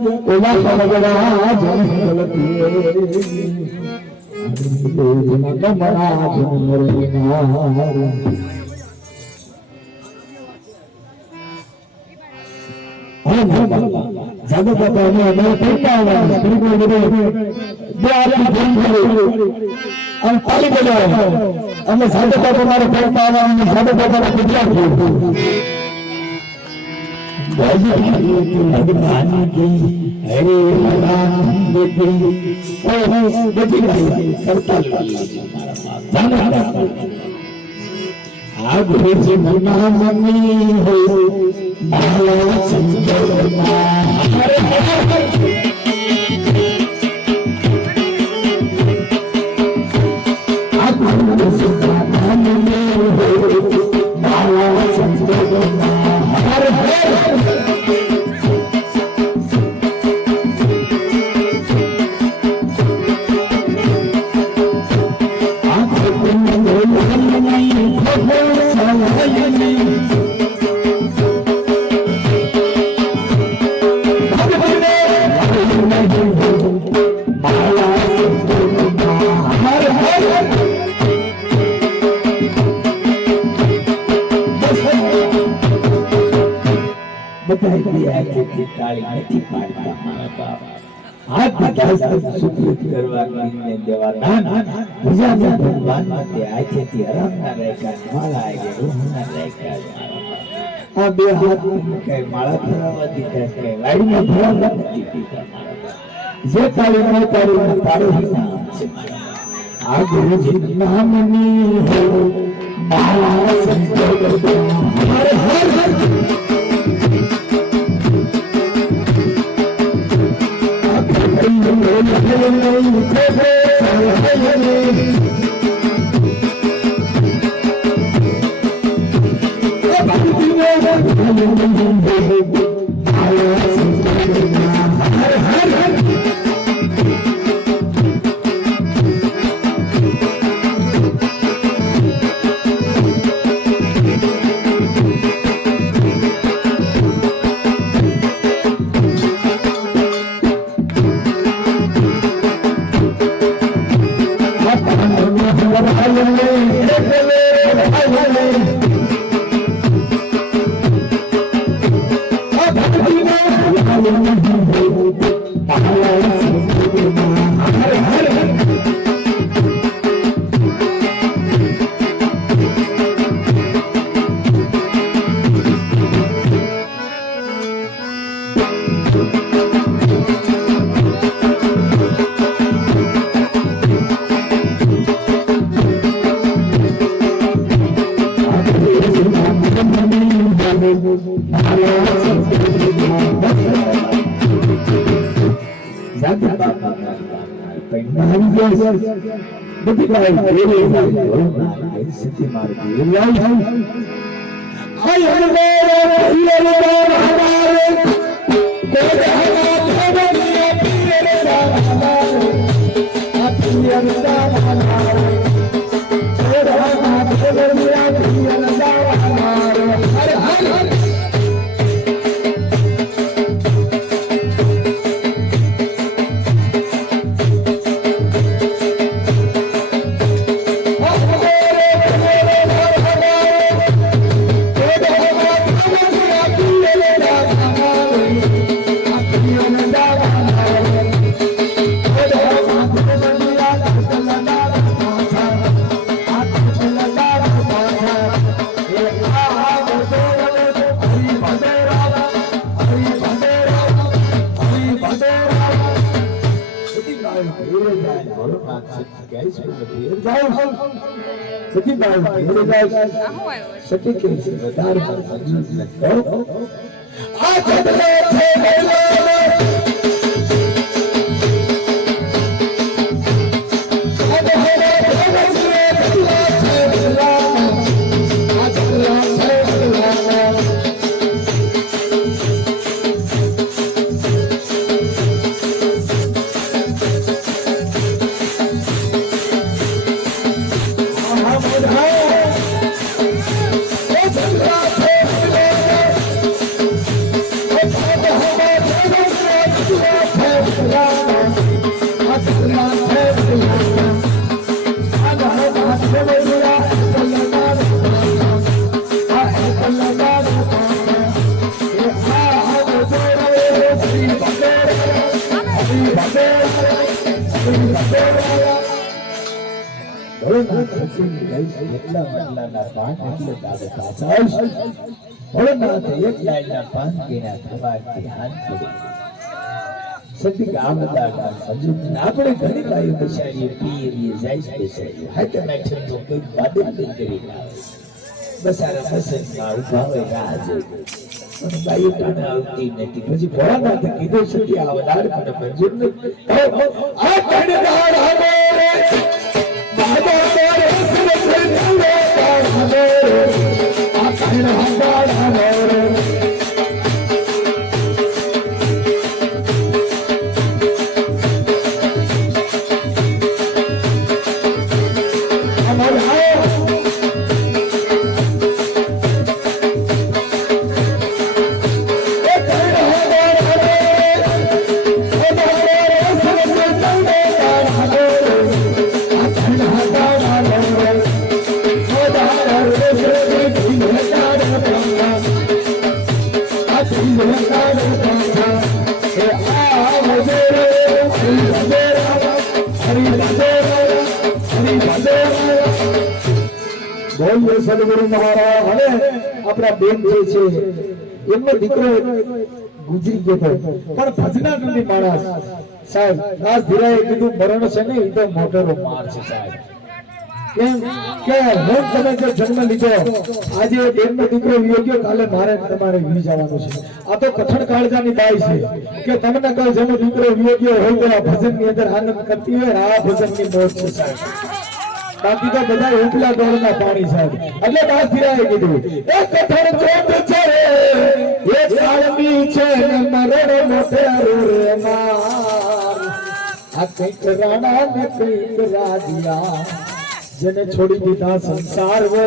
ઓલા સમગડા જંગલતી મરા જાદુ બાબા અમે પડતા તાલી બોલાવો અમે સાધુ બાબા મારે પડતા આવવા સાધુ બાબા કેટલા ભોળાનાથ સચિન ગઈશ એટલા મટલાના પાન એટલે દાદે પાછળ ભોળાનાથ એક લાઈના પાન કેના થવાથી હાથ પડી સતી ગામદાર હજુ આપણે ઘણી બાઈ બસાડીએ પીએ જાય બેસાડીએ હાથે મેઠે તો કોઈ બાદે નહીં કરી બસારા બસમાં ઉભા હોય રાહ જોઈ અને બાઈ ટાણે આવતી નથી પછી ભોળાનાથ કીધું સતી આવનાર મને મંજૂર નથી આ કણદાર આવે બાબા તારે સુરસે નવે કાઢે આ કણદાર આવે બોલીએ સદગુરુ મહારાજ અને આપણા બેન જે છે એમનો દીકરો ગુજરી ગયો પણ ભજના નથી માણસ સાહેબ દાસ ધીરાએ કીધું મરણ છે ને એ તો મોટરો માર છે સાહેબ કેમ કે હું તમે જે જન્મ લીધો આજે બેનનો દીકરો વિયો કાલે મારે તમારે વી જવાનું છે આ તો કઠણ કાળજાની બાઈ છે કે તમને કહો જેનો દીકરો વિયો હોય તો આ ભજનની અંદર આનંદ કરતી હોય આ ભજનની મોજ છે સાહેબ બાકી તો બધા ઉપલા દોડના પાણી સાહેબ એટલે દાસ ધીરાએ કીધું એક કઠણ ચોટ છે એક આલમી છે ને મરણ મોટે રે માર આ કઈક રાણા ને કઈક રાજીયા જેને છોડી દીધા સંસાર વે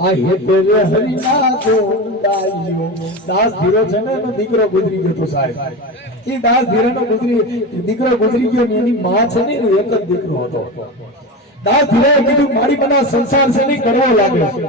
આ હેતે રે હરિના ગોંડાયો દાસ ધીરો છે ને એનો દીકરો ગુજરી ગયો તો સાહેબ એ દાસ ધીરાનો દીકરો ગુજરી ગયો ને એની માં છે ને એનો એક જ દીકરો હતો દાસ ધીરાએ કીધું મારી મને સંસાર છે નહીં કરવો લાગે છે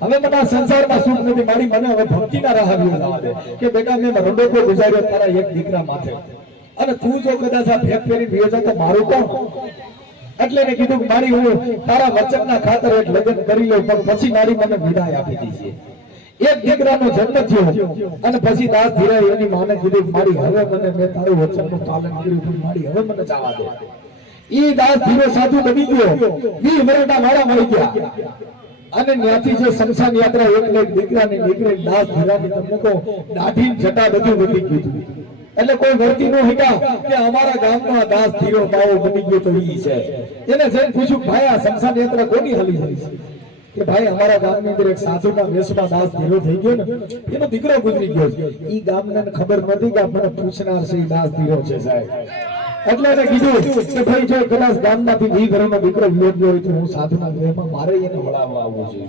હવે મને સંસારમાં સુખ નથી મારી મને હવે ભક્તિના રાહ જોવા દે કે બેટા મેં રંડોકો ગુજાર્યો તારા એક દીકરા માથે અને તું જો કદાચ આ ભેગ ફેરી વિયો તો મારું કોણ એટલે એને કીધું મારી હું તારા વચનના ખાતર એક લગ્ન કરી લઉં પણ પછી મારી મને વિદાય આપી દીધી એક દીકરાનો જન્મ થયો અને પછી દાસ ધીરાએ એની માને કીધું મારી હવે મને મેં તારું વચનનું પાલન કર્યું પણ મારી હવે મને જવા દે ઈ દાસ ધીરો સાધુ બની ગયો 20 વર્ષના વાળા મળી ગયા અને ત્યાંથી જે શમશાન યાત્રા એક દીકરાને નીકળે દાસ ધીરાની તમને કહો દાઢી જટા બધું વધી ગયું એટલે કોઈ વર્તી નો હતા કે અમારા ગામનો દાસ ધીરો બાવો બની ગયો તો ઈ છે એને જઈને પૂછ્યું ભાઈ આ શમશાન યાત્રા કોની હાલી થઈ છે કે ભાઈ અમારા ગામની અંદર એક સાધુના વેશમાં દાસ ધીરો થઈ ગયો ને એનો દીકરો ગુજરી ગયો ઈ ગામને ખબર નથી કે મને પૂછનાર છે ઈ દાસ ધીરો છે સાહેબ એટલે એને કીધું કે ભાઈ જો કદાચ ગામમાંથી 20 ઘરનો દીકરો વિયોગ્ય હોય તો હું સાધુના વેશમાં મારે એને વળાવવા આવવું જોઈએ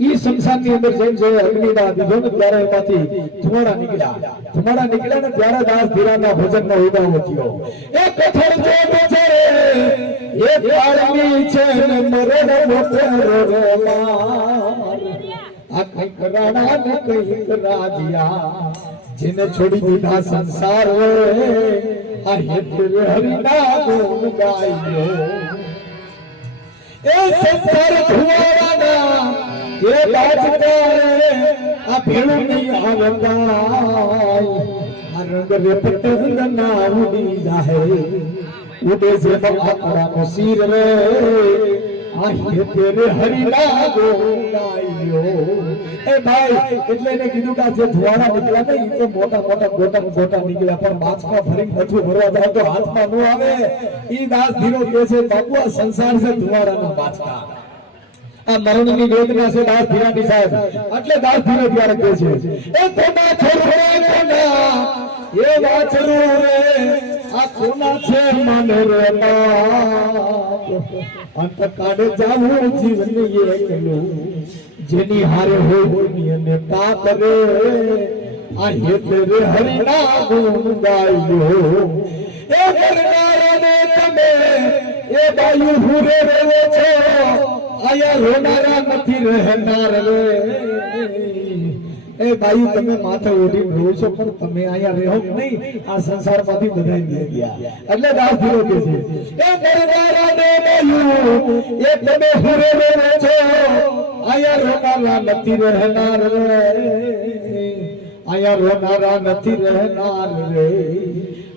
ઈ સંસારની અંદર જેમ જે અગ્નિદાહ દીધો ને ત્યારે એમાંથી ધુમાડા નીકળ્યા ને ત્યારે દાસ ધીરાના ભજનનો ઉદાહરણ થયો એક કઠણ ચોટો છે એક આળમી છે ને મરણ મોટે રે માર આ કઈક રાણા ને કઈક રાજીયા જેને છોડી દીધા સંસાર રે આ હેત રે હરિના ગુણ ગાયો એ સંસાર ધુવાવાના એ બાજકારે આ ભેળું નહીં આવતાય આ રંગ રે પતંગ ના ઉડી જાહે ઉડે જે આકરાનો શીર રે આ હેતે રે હરિના ગોંડાયો એ ભાઈ એટલે એને કીધું કે જે ધુવાડા નીકળ્યા ને એ તો મોટા ગોટા નીકળ્યા પણ બાજમાં ભરીને બધું ભરવા જાય તો હાથમાં ન આવે ઈ દાસ ધીરો કે છે બાપુ આ સંસાર છે ધુવાડાના બાજકા આ મરણની વેદના છે દાસ ધીરાની સાહેબ એટલે દાસ ધીરો ત્યારે કહે છે એ કોના છોડે કોના એ વાછરું રે આ કોના છે મને રે બાપ અંત કાઢે જાવું જીવન એકલું જેની હારે હોય ને પાપ રે આ હેત રે હરિના ગુણ ગાયો એ કરનારાને તમે એ બાયુ હુરે રેવો છો આયા રોનારા નથી રહેનાર રે એ બાઈ તમે માથે ઓઢીને રહો છો પણ તમે અહીંયા રહો નહીં આ સંસારમાંથી બધાઈ દે ગયા એટલે દાસ ધીરો કે છે એ દરબારા ને બોલું એ તમે હુરે રહો છો અહીંયા રોનારા નથી રહેનાર રે અહીંયા રોનારા નથી રહેનાર રે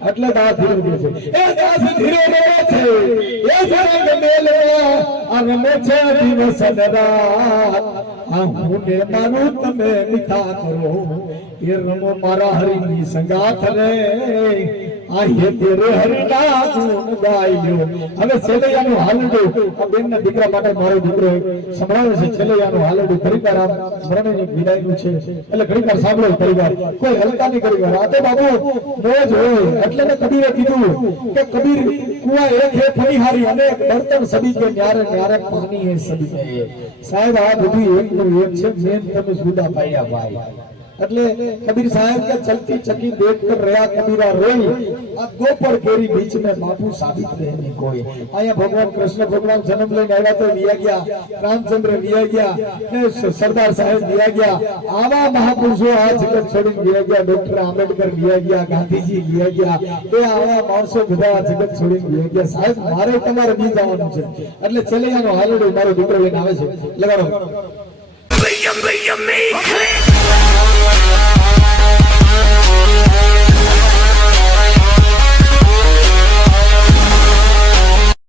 એટલે દાસ ધીરો કે છે એ દાસ ધીરો રહો છે એ સરંગ મેલવા અને મે છે દિવસ ને રાત આ હું ને મારું તમે મિઠા કરો એ રમો મારા હરિની સંગાથ રે આ હે તેરે હરિના ગુણ ગાયો હવે છેલ્લેયાનું હાલડું આ બેનના દીકરા માટે મારો દીકરો સંભળાવે છે છેલ્લેયાનું હાલડું પરિવાર આ મરણની વિદાયનું છે એટલે ઘણીવાર સાંભળો પરિવાર કોઈ હલકા નહીં કરી આ તો બાબુ મોજ હોય એટલે મેં કબીરે કીધું કે કબીર કુવા એક હે ફણીહારી અને બર્તન સબી કે ન્યારે ન્યારે પાણી હે સબી કે સાહેબ આ બધું એકનું એક છે મેન તમે જુદા પાડ્યા ભાઈ એટલે कबीर साहब के चलती चकी देख कर रहा कबीरा रोई आ दो पर केरी बीच में बापू साबित रहने कोई आया भगवान कृष्ण भगवान जन्म लेने आया तो दिया गया रामचंद्र दिया गया सरदार साहब दिया गया आवा महापुरुषों आज जगत छोड़ी दिया गया डॉक्टर आंबेडकर दिया गया गांधी जी दिया गया ए आवा माणसों બધા જગત છોડી दिया गया સાહેબ મારે તમારે બી જવાનું છે એટલે ચલેયાનો હાલડો મારો દીકરો લઈને આવે છે લગાડો